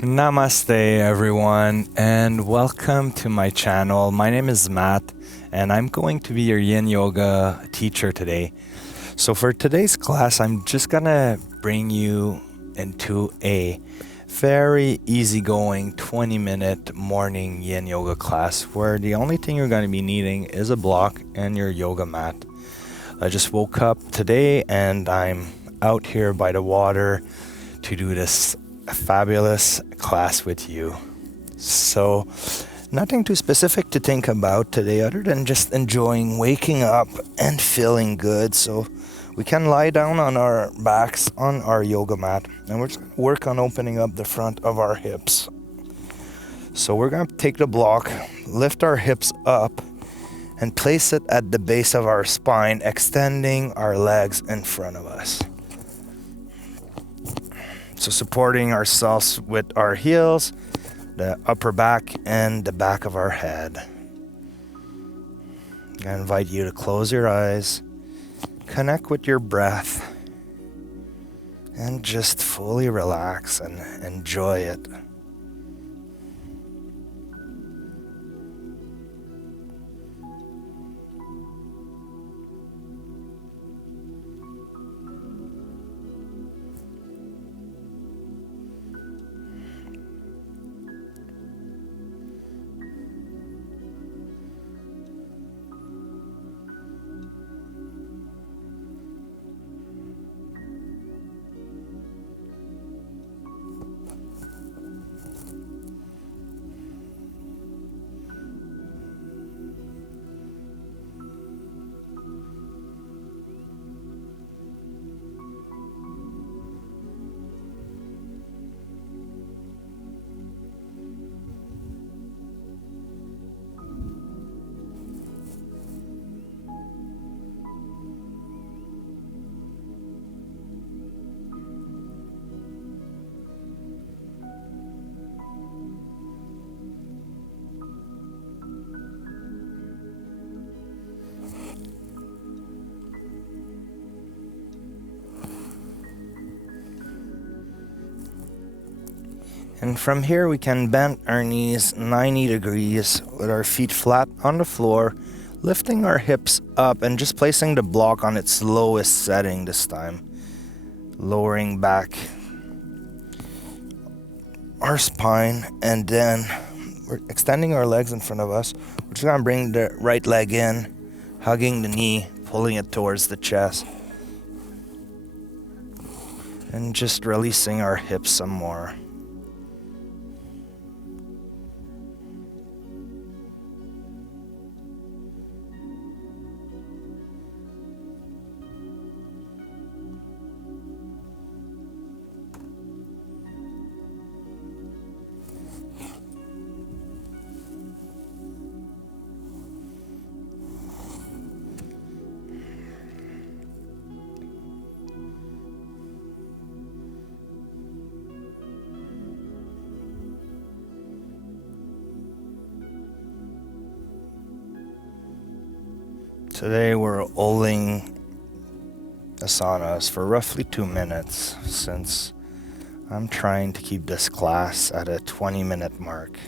Namaste, everyone, and welcome to my channel. My name is Matt, and I'm going to be your Yin Yoga teacher today. So for today's class, I'm just gonna bring you into a very easygoing 20-minute morning Yin Yoga class where the only thing you're gonna be needing is a block and your yoga mat. I just woke up today and I'm out here by the water to do this fabulous class with you. So nothing too specific to think about today other than just enjoying waking up and feeling good. So we can lie down on our backs on our yoga mat and we're just going to work on opening up the front of our hips. So we're going to take the block, lift our hips up and place it at the base of our spine, extending our legs in front of us. So supporting ourselves with our heels, the upper back, and the back of our head. I invite you to close your eyes, connect with your breath, and just fully relax and enjoy it. And from here we can bend our knees 90 degrees with our feet flat on the floor, lifting our hips up and just placing the block on its lowest setting this time. Lowering back our spine and then we're extending our legs in front of us. We're just gonna bring the right leg in, hugging the knee, pulling it towards the chest. And just releasing our hips some more. Today we're holding asanas for roughly 2 minutes since I'm trying to keep this class at a 20-minute mark.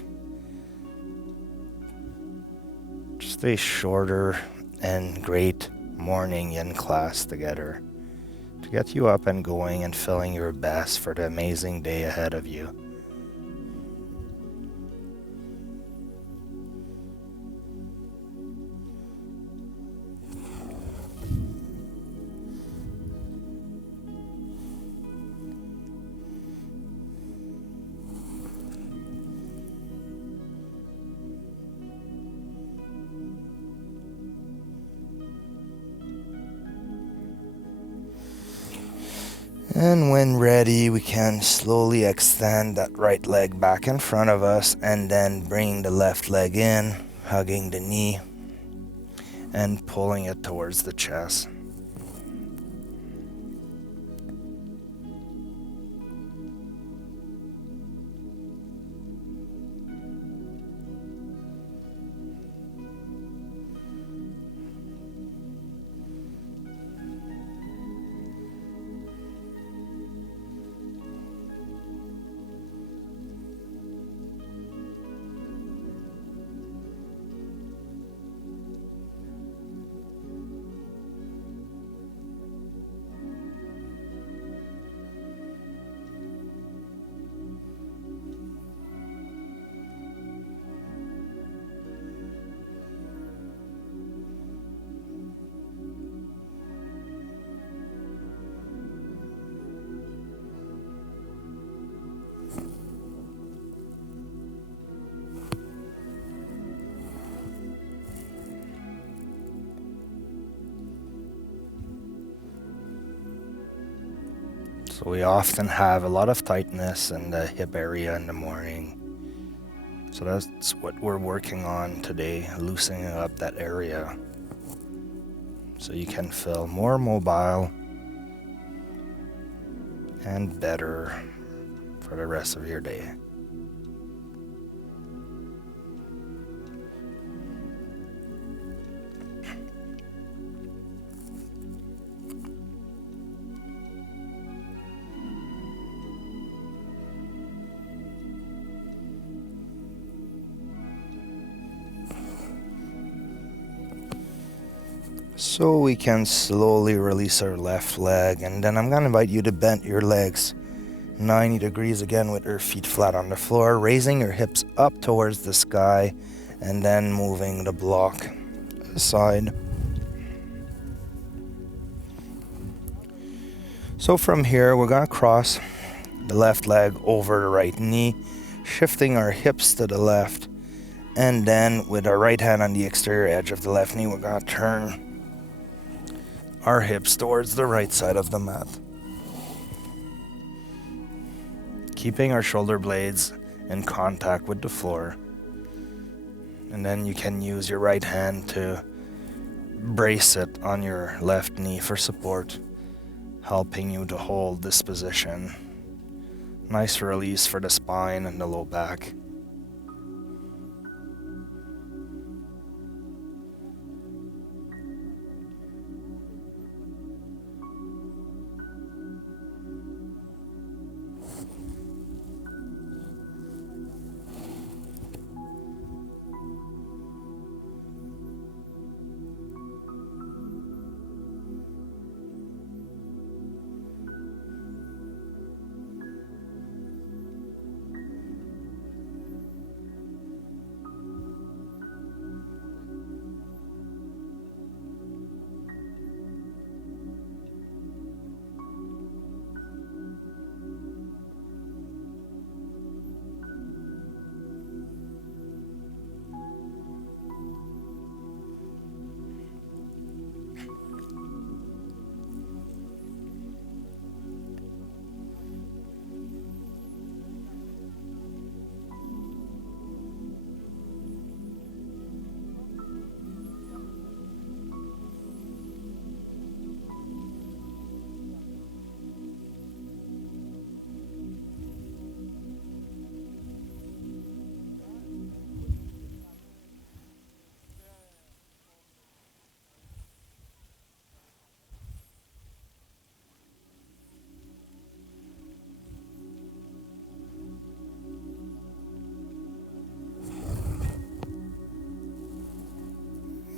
Just a shorter and great morning yin class together to get you up and going and feeling your best for the amazing day ahead of you. And when ready, we can slowly extend that right leg back in front of us and then bring the left leg in, hugging the knee and pulling it towards the chest. So we often have a lot of tightness in the hip area in the morning. So that's what we're working on today, loosening up that area so you can feel more mobile and better for the rest of your day. So we can slowly release our left leg, and then I'm going to invite you to bend your legs 90 degrees again with your feet flat on the floor, raising your hips up towards the sky, and then moving the block aside. So from here, we're going to cross the left leg over the right knee, shifting our hips to the left, and then with our right hand on the exterior edge of the left knee, we're going to turn our hips towards the right side of the mat, keeping our shoulder blades in contact with the floor. And then you can use your right hand to brace it on your left knee for support, helping you to hold this position. Nice release for the spine and the low back.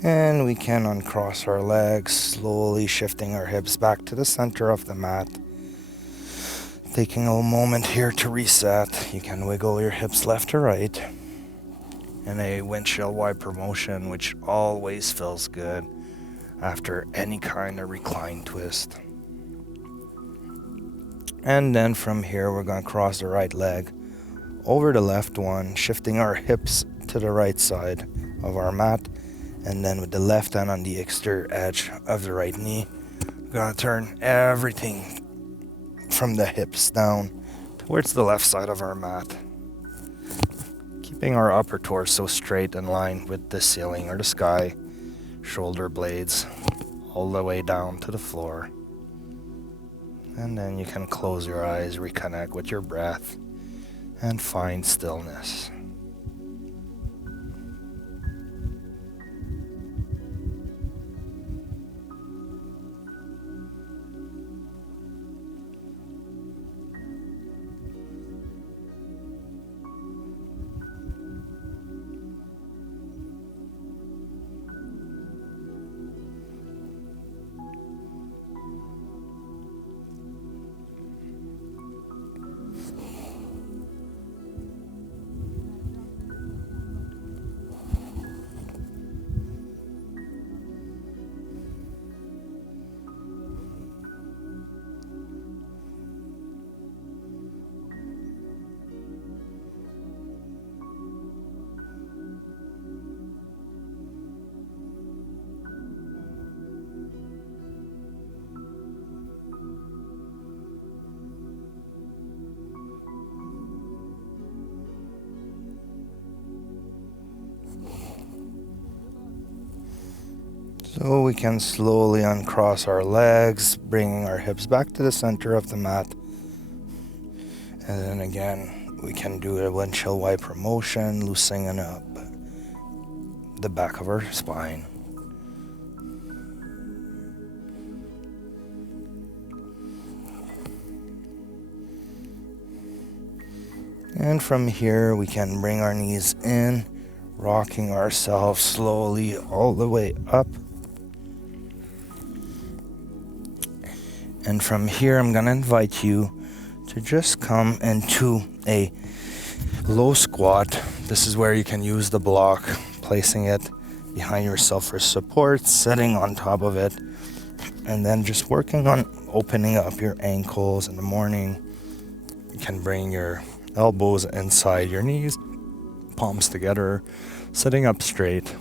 And we can uncross our legs, slowly shifting our hips back to the center of the mat. Taking a moment here to reset. You can wiggle your hips left to right in a windshield wiper motion, which always feels good after any kind of reclined twist. And then from here, we're going to cross the right leg over the left one, shifting our hips to the right side of our mat. And then with the left hand on the exterior edge of the right knee, we're going to turn everything from the hips down towards the left side of our mat. Keeping our upper torso straight in line with the ceiling or the sky, shoulder blades all the way down to the floor. And then you can close your eyes, reconnect with your breath, and find stillness. So we can slowly uncross our legs, bringing our hips back to the center of the mat. And then again, we can do a windshield wiper motion, loosening up the back of our spine. And from here, we can bring our knees in, rocking ourselves slowly all the way up. And from here, I'm going to invite you to just come into a low squat. This is where you can use the block, placing it behind yourself for support, sitting on top of it, and then just working on opening up your ankles in the morning. You can bring your elbows inside your knees, palms together, sitting up straight.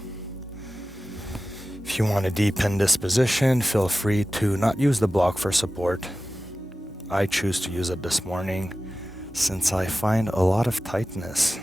If you want to deepen this position, feel free to not use the block for support. I choose to use it this morning since I find a lot of tightness.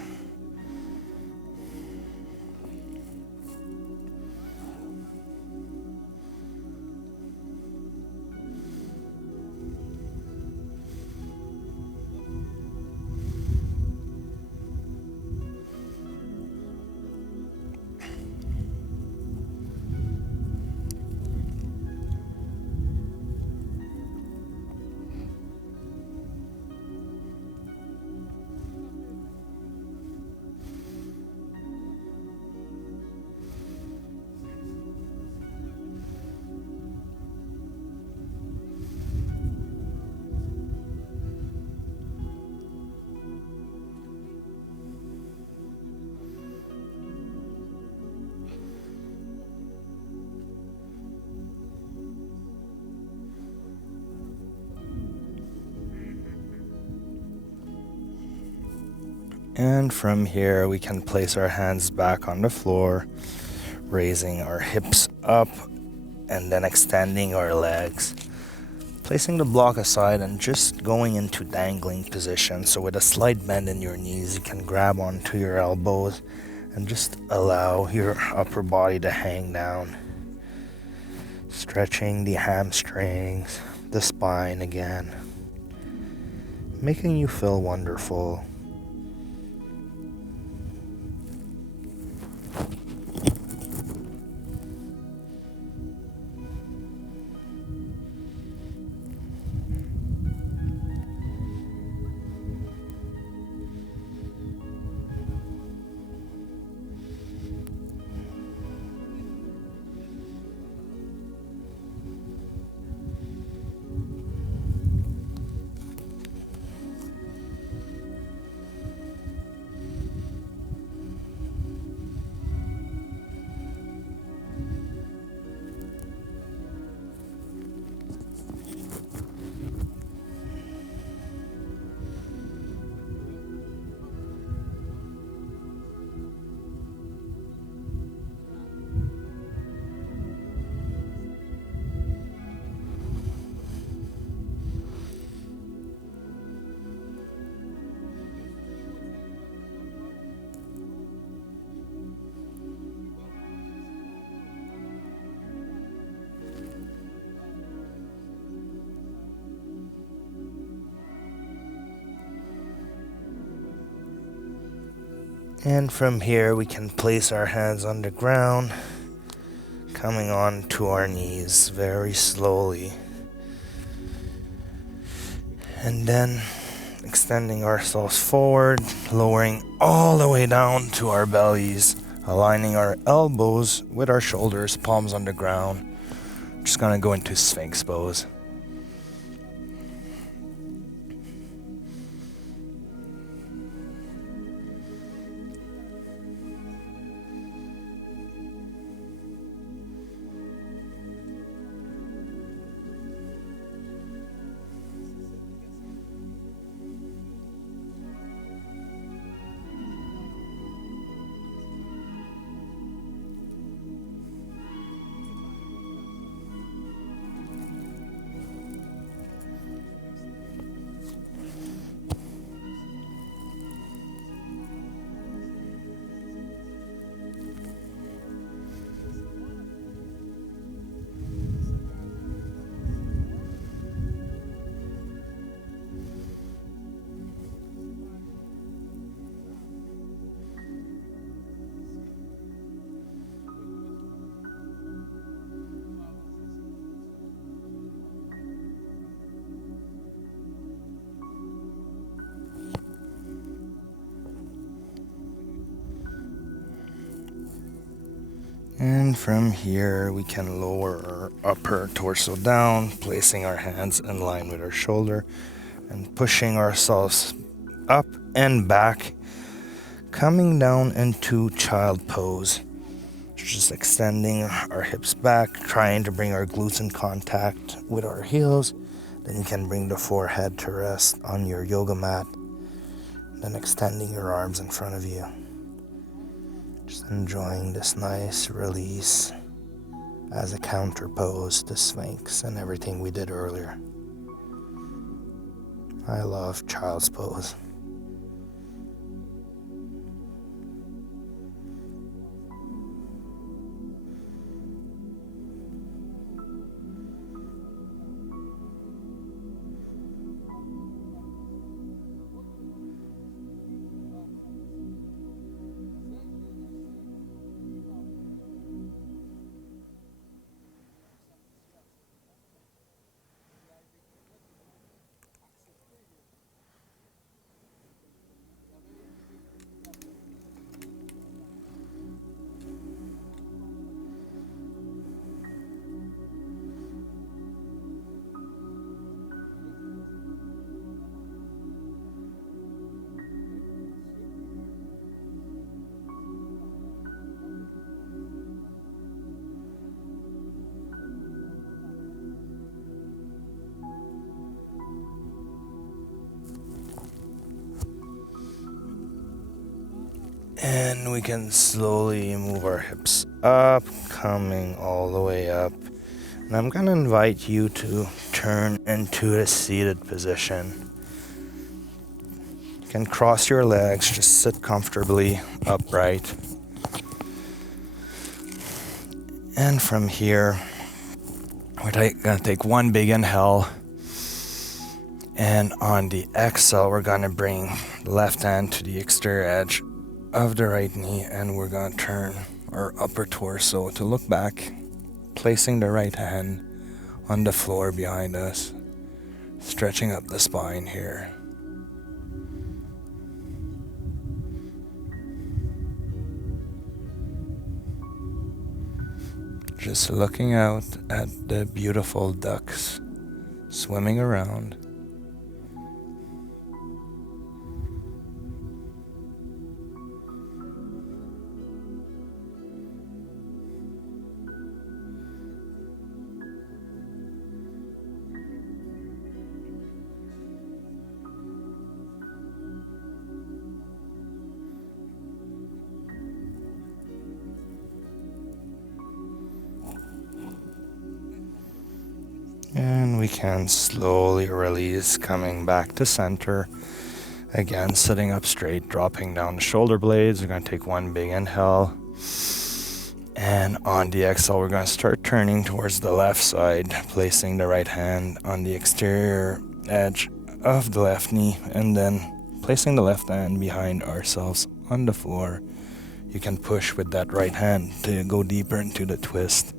And from here, we can place our hands back on the floor, raising our hips up and then extending our legs. Placing the block aside and just going into dangling position. So with a slight bend in your knees, you can grab onto your elbows and just allow your upper body to hang down. Stretching the hamstrings, the spine again, making you feel wonderful. And from here, we can place our hands on the ground, coming on to our knees very slowly. And then extending ourselves forward, lowering all the way down to our bellies, aligning our elbows with our shoulders, palms on the ground. Just gonna go into Sphinx pose. And from here, we can lower our upper torso down, placing our hands in line with our shoulder and pushing ourselves up and back, coming down into child pose. Just extending our hips back, trying to bring our glutes in contact with our heels. Then you can bring the forehead to rest on your yoga mat. Then extending your arms in front of you. Just enjoying this nice release as a counter pose to Sphinx and everything we did earlier. I love child's pose. And we can slowly move our hips up, coming all the way up. And I'm going to invite you to turn into a seated position. You can cross your legs, just sit comfortably upright. And from here, we're going to take one big inhale. And on the exhale, we're going to bring the left hand to the exterior edge of the right knee, and we're going to turn our upper torso to look back, placing the right hand on the floor behind us, stretching up the spine here. Just looking out at the beautiful ducks swimming around. And we can slowly release, coming back to center. Again, sitting up straight, dropping down the shoulder blades. We're going to take one big inhale. And on the exhale, we're going to start turning towards the left side, placing the right hand on the exterior edge of the left knee, and then placing the left hand behind ourselves on the floor. You can push with that right hand to go deeper into the twist.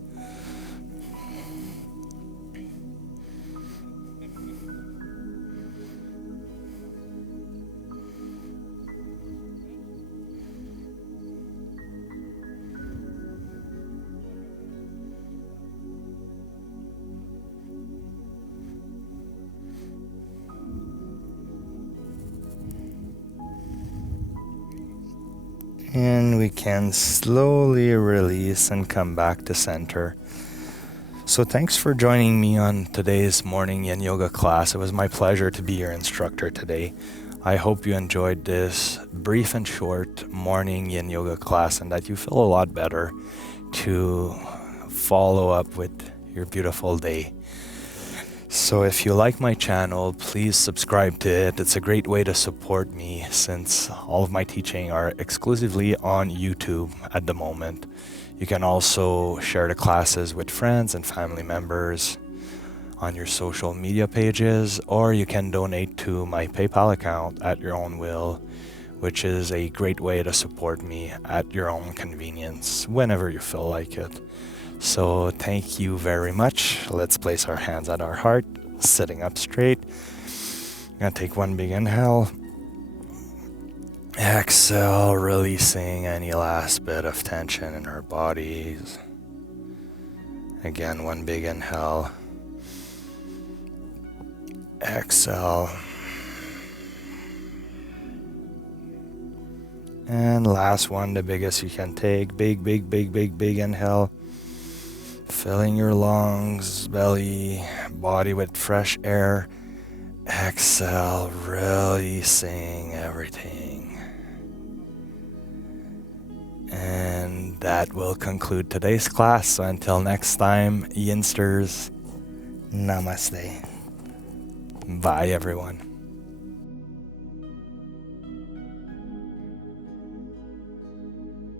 And we can slowly release and come back to center. So thanks for joining me on today's morning Yin Yoga class. It was my pleasure to be your instructor today. I hope you enjoyed this brief and short morning Yin Yoga class and that you feel a lot better to follow up with your beautiful day. So if you like my channel, please subscribe to it. It's a great way to support me since all of my teaching are exclusively on YouTube at the moment. You can also share the classes with friends and family members on your social media pages, or you can donate to my PayPal account at your own will, which is a great way to support me at your own convenience whenever you feel like it. So thank you very much. Let's place our hands at our heart, sitting up straight. I'm gonna take one big inhale. Exhale, releasing any last bit of tension in our bodies. Again, one big inhale. Exhale. And last one, the biggest you can take. Big, big, big, big, big inhale. Filling your lungs, belly, body with fresh air. Exhale, releasing everything. And that will conclude today's class. So until next time, Yinsters, Namaste. Bye, everyone.